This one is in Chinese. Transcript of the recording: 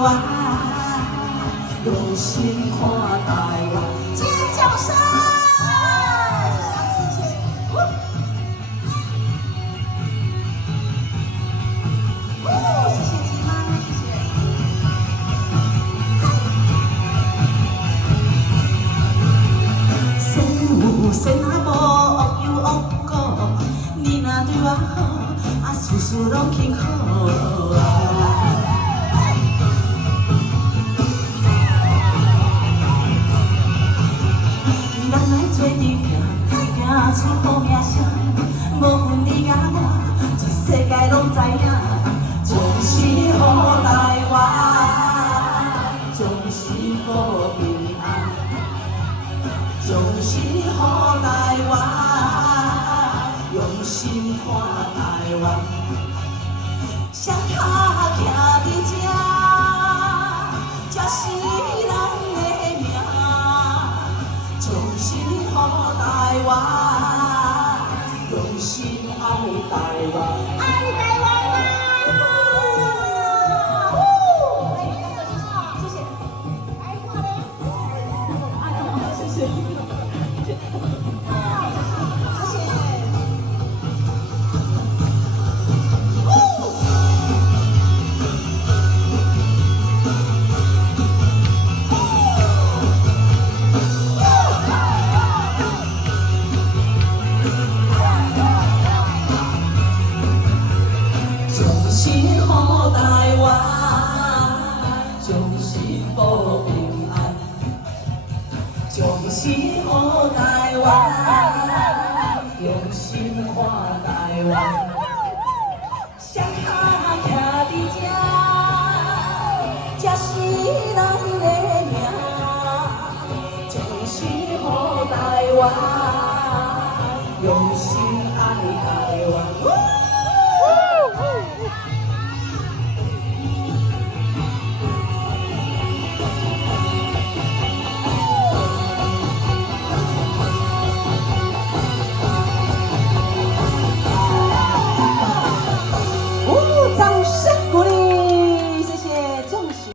湾，用心看台湾。尖叫声！谢谢。谢谢吉妈，谢谢。生有生啊无，恶有恶果，你若对我好，事事拢轻好。 做阵行，行出好名声，无分你甲我，全世界拢知影。将心予台湾，将心予平安，将心予台湾，用心看台湾。双脚徛伫这，这是人的命。 用心予台湾，用心爱台湾，爱台湾啊！谢谢，爱我嘞，谢谢，谢谢。 心予台湾，将心保平安，将心予台湾，用心看台湾。双脚徛伫这，这是人的命，将心予台湾。